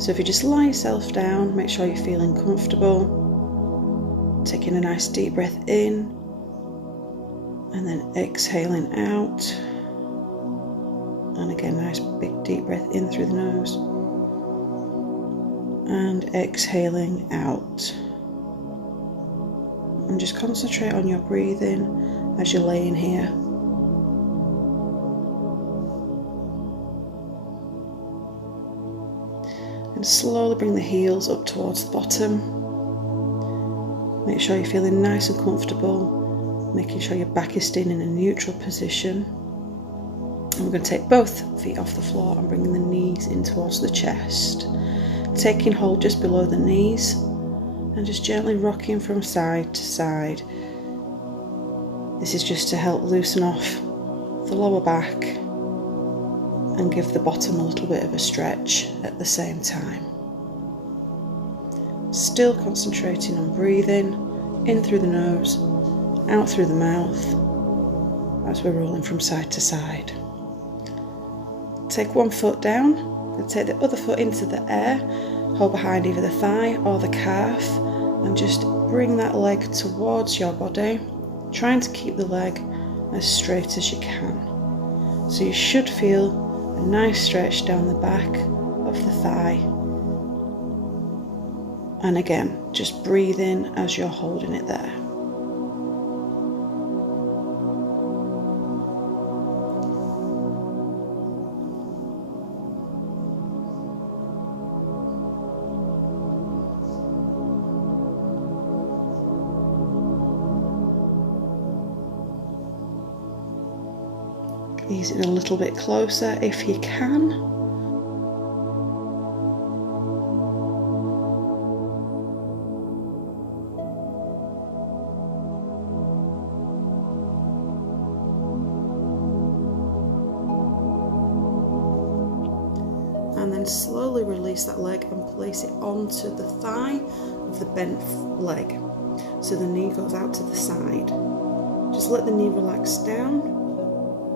So if you just lie yourself down, make sure you're feeling comfortable. Taking a nice deep breath in and then exhaling out. And again, nice big deep breath in through the nose and exhaling out. And just concentrate on your breathing as you're laying here. And slowly bring the heels up towards the bottom. Make sure you're feeling nice and comfortable, making sure your back is staying in a neutral position. And we're going to take both feet off the floor and bringing the knees in towards the chest. Taking hold just below the knees and just gently rocking from side to side. This is just to help loosen off the lower back and give the bottom a little bit of a stretch at the same time. Still concentrating on breathing in through the nose, out through the mouth as we're rolling from side to side. Take one foot down and take the other foot into the air, hold behind either the thigh or the calf and just bring that leg towards your body, trying to keep the leg as straight as you can. So you should feel a nice stretch down the back of the thigh. And again, just breathe in as you're holding it there. Ease it a little bit closer if you can. And then slowly release that leg and place it onto the thigh of the bent leg. So the knee goes out to the side. Just let the knee relax down.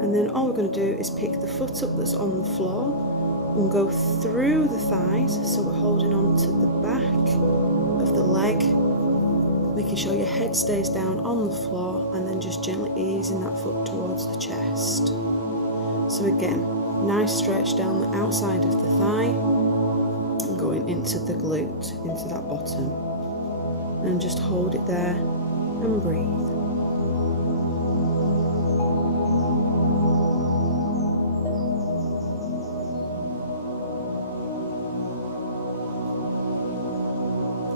And then all we're going to do is pick the foot up that's on the floor and go through the thighs. So we're holding on to the back of the leg, making sure your head stays down on the floor and then just gently easing that foot towards the chest. So again, nice stretch down the outside of the thigh and going into the glute, into that bottom. And just hold it there and breathe.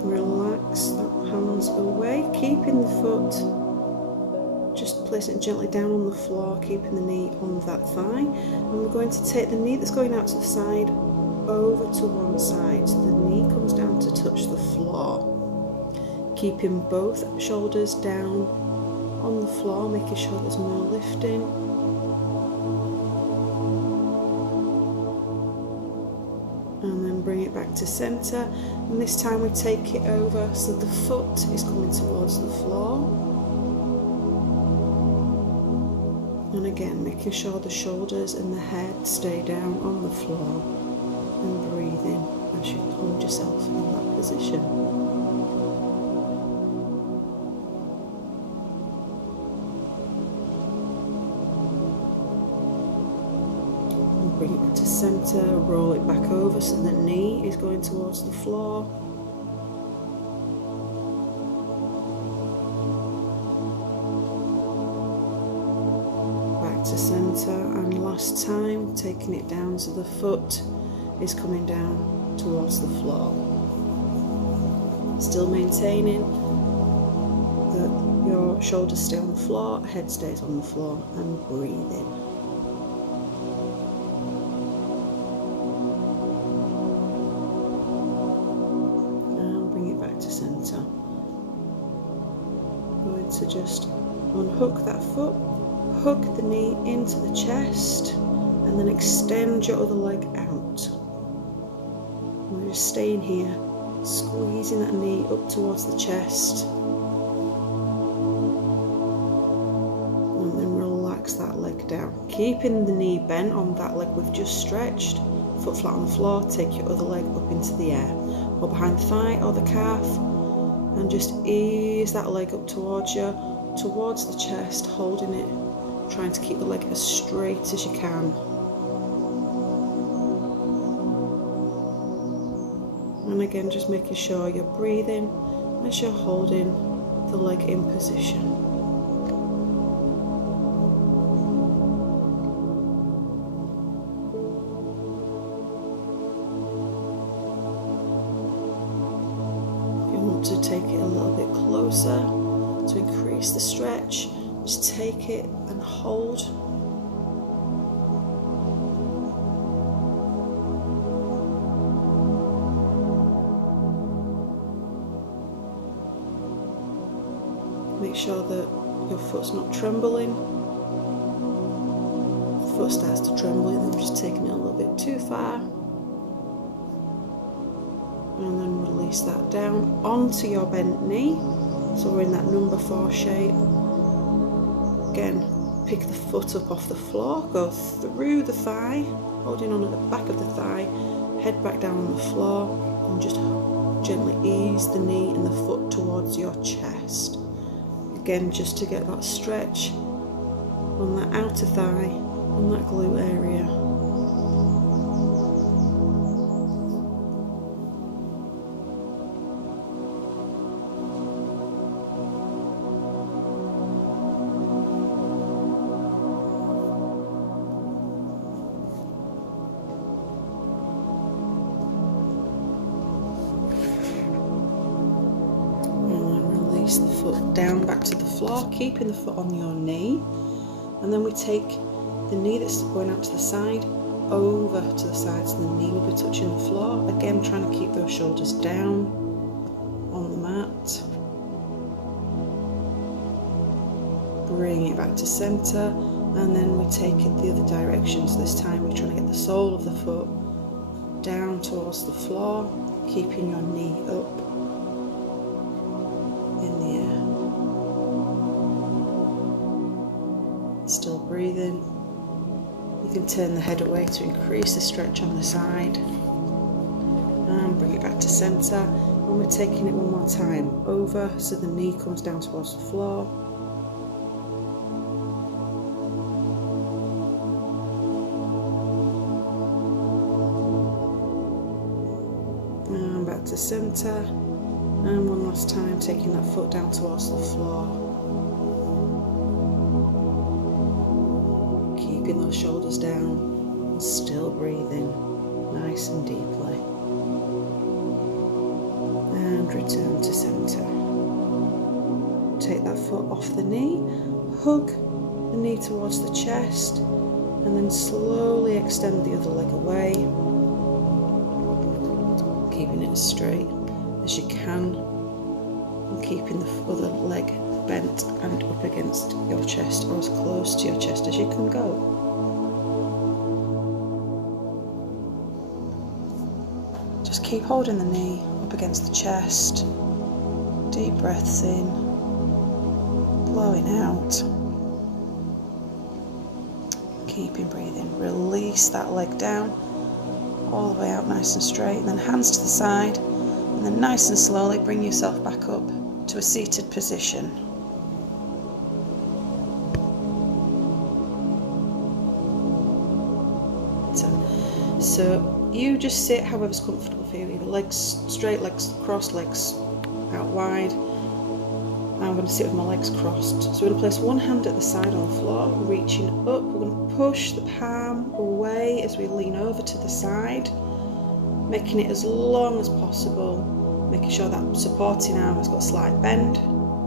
Relax the hands away, keeping the foot, just placing it gently down on the floor, keeping the knee on that thigh. And we're going to take the knee that's going out to the side over to one side, so the knee comes down to touch the floor. Keeping both shoulders down on the floor, making sure there's no lifting. And then bring it back to center, and this time we take it over so the foot is coming towards the floor. And again, making sure the shoulders and the head stay down on the floor, and breathing as you hold yourself in that position. Bring it back to center, roll it back over so the knee is going towards the floor. Back to center, and last time, taking it down so the foot is coming down towards the floor. Still maintaining that your shoulders stay on the floor, head stays on the floor, and breathing. Center. Going to just unhook that foot, hook the knee into the chest, and then extend your other leg out. And we're just staying here, squeezing that knee up towards the chest, and then relax that leg down, keeping the knee bent on that leg we've just stretched foot flat on the floor, take your other leg up into the air, or behind the thigh or the calf, and just ease that leg up towards you, towards the chest, holding it, trying to keep the leg as straight as you can. And again, just making sure you're breathing as you're holding the leg in position. To take it a little bit closer to increase the stretch, just take it and hold. Make sure that your foot's not trembling. If the foot starts to tremble, then just taking it a little bit too far. And then release that down onto your bent knee. So we're in that number 4 shape. Again, pick the foot up off the floor, go through the thigh, holding on at the back of the thigh, head back down on the floor, and just gently ease the knee and the foot towards your chest. Again, just to get that stretch on that outer thigh, on that glute area. The foot down back to the floor, keeping the foot on your knee, and then we take the knee that's going out to the side over to the side, so the knee will be touching the floor. Again, trying to keep those shoulders down on the mat. Bring it back to center, and then we take it the other direction. So this time we're trying to get the sole of the foot down towards the floor, keeping your knee up in the air. Still breathing. You can turn the head away to increase the stretch on the side. And bring it back to centre. And we're taking it one more time over, so the knee comes down towards the floor. And back to centre. And one last time, taking that foot down towards the floor. Keeping those shoulders down and still breathing nice and deeply. And return to centre. Take that foot off the knee, hug the knee towards the chest, and then slowly extend the other leg away, keeping it as straight as you can, and keeping the other leg bent and up against your chest, or as close to your chest as you can go. Just keep holding the knee up against the chest. Deep breaths in, blowing out. Keeping breathing. Release that leg down, all the way out nice and straight, and then hands to the side. And then nice and slowly bring yourself back up to a seated position. So you just sit however's comfortable for you, either legs straight, legs crossed, legs out wide. I'm going to sit with my legs crossed. So we're going to place one hand at the side on the floor, reaching up. We're going to push the palm away as we lean over to the side, making it as long as possible, making sure that supporting arm has got a slight bend.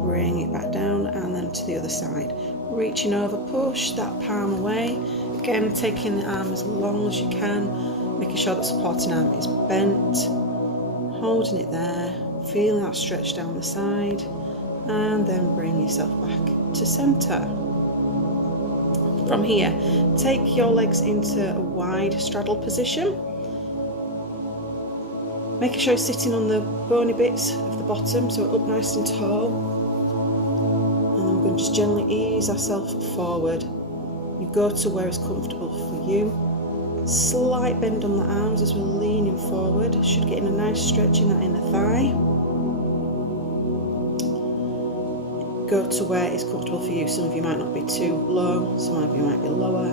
Bring it back down, and then to the other side. Reaching over, push that palm away. Again, taking the arm as long as you can, making sure that supporting arm is bent, holding it there, feeling that stretch down the side, and then bring yourself back to centre. From here, take your legs into a wide straddle position, making sure you're sitting on the bony bits of the bottom, so up nice and tall. And then we're going to just gently ease ourselves forward. You go to where is comfortable for you. Slight bend on the arms as we're leaning forward. Should get in a nice stretch in that inner thigh. Go to where it's comfortable for you. Some of you might not be too low, some of you might be lower.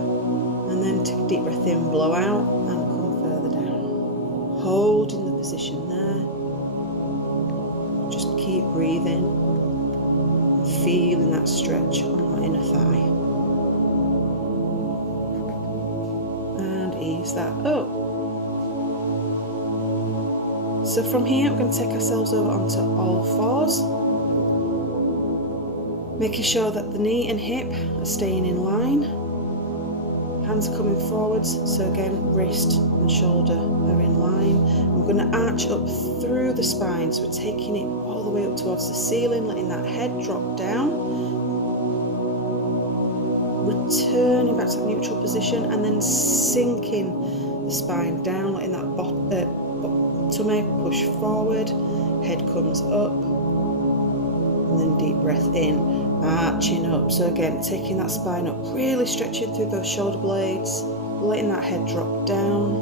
And then take a deep breath in, blow out, and come further down. Hold in the position there. Just keep breathing and feeling that stretch on that inner thigh. And ease that up. So from here, we're going to take ourselves over onto all fours. Making sure that the knee and hip are staying in line. Hands are coming forwards, so again, wrist and shoulder are in line. I'm going to arch up through the spine, so we're taking it all the way up towards the ceiling, letting that head drop down. Returning back to that neutral position, and then sinking the spine down, letting that tummy push forward, head comes up, and then deep breath in, arching up. So again, taking that spine up, really stretching through those shoulder blades, letting that head drop down,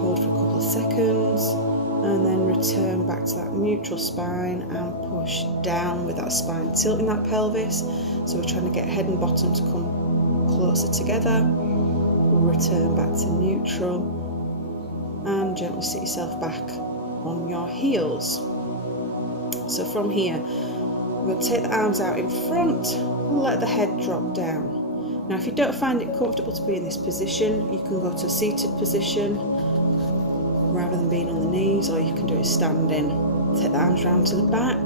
hold for a couple of seconds, and then return back to that neutral spine and push down with that spine, tilting that pelvis. So we're trying to get head and bottom to come closer together. Return back to neutral, and gently sit yourself back on your heels. So from here, we're going to take the arms out in front, let the head drop down. Now if you don't find it comfortable to be in this position, you can go to a seated position rather than being on the knees, or you can do it standing. Take the arms round to the back.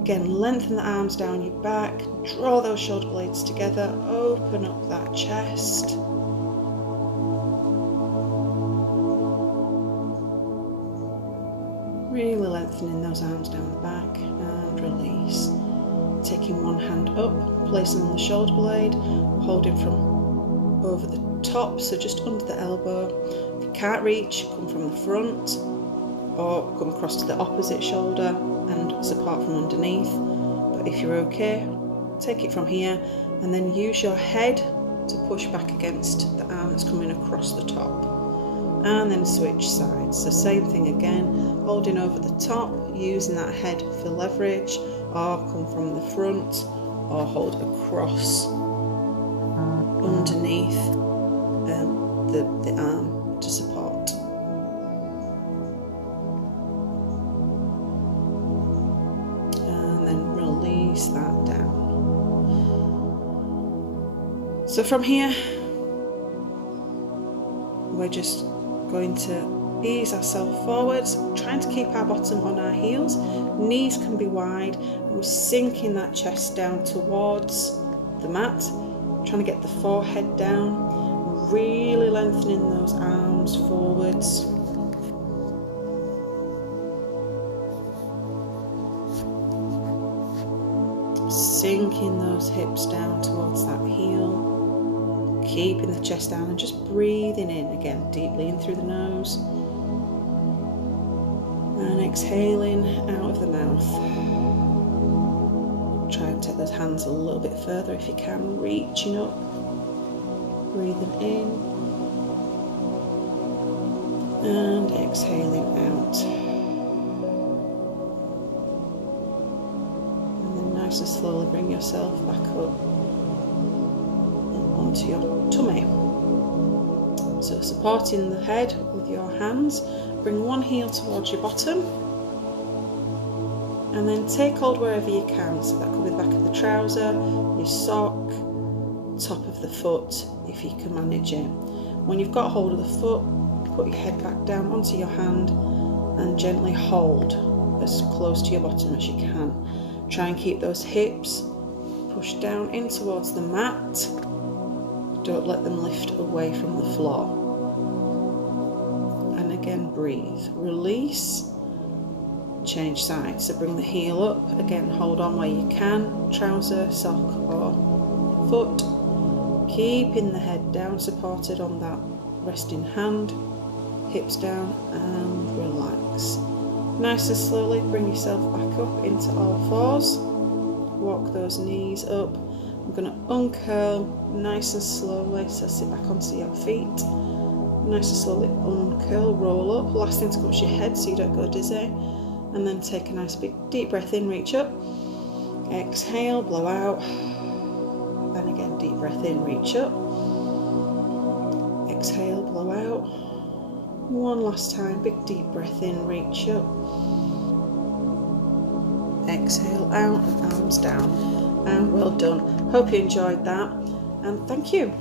Again, lengthen the arms down your back, draw those shoulder blades together, open up that chest. Really lengthening those arms down the back, and release. Taking one hand up, placing on the shoulder blade, holding from over the top, so just under the elbow. If you can't reach, come from the front, or come across to the opposite shoulder and support from underneath. But if you're okay, take it from here, and then use your head to push back against the arm that's coming across the top. And then switch sides. So same thing again, holding over the top, using that head for leverage, or come from the front, or hold across underneath the arm to support. And then release that down. So from here, we're just going to ease ourselves forwards, trying to keep our bottom on our heels. Knees can be wide, and we're sinking that chest down towards the mat, trying to get the forehead down, really lengthening those arms forwards. Sinking those hips down towards that heel. Keeping the chest down and just breathing in again, deeply in through the nose, and exhaling out of the mouth. Try and take those hands a little bit further if you can, reaching up, breathing in, and exhaling out. And then nice and slowly bring yourself back up onto your tummy. So supporting the head with your hands, bring one heel towards your bottom, and then take hold wherever you can. So that could be the back of the trouser, your sock, top of the foot if you can manage it. When you've got hold of the foot, put your head back down onto your hand and gently hold as close to your bottom as you can. Try and keep those hips pushed down in towards the mat. Don't let them lift away from the floor. And again, breathe. Release. Change sides. So bring the heel up. Again, hold on where you can. Trouser, sock or foot. Keeping the head down, supported on that resting hand. Hips down and relax. Nice and slowly bring yourself back up into all fours. Walk those knees up. I'm going to uncurl nice and slowly, so sit back onto your feet. Nice and slowly uncurl, roll up. Last thing to go is your head so you don't go dizzy. And then take a nice big deep breath in, reach up. Exhale, blow out. And again, deep breath in, reach up. Exhale, blow out. One last time, big deep breath in, reach up. Exhale out, arms down. And well done. Hope you enjoyed that, and thank you.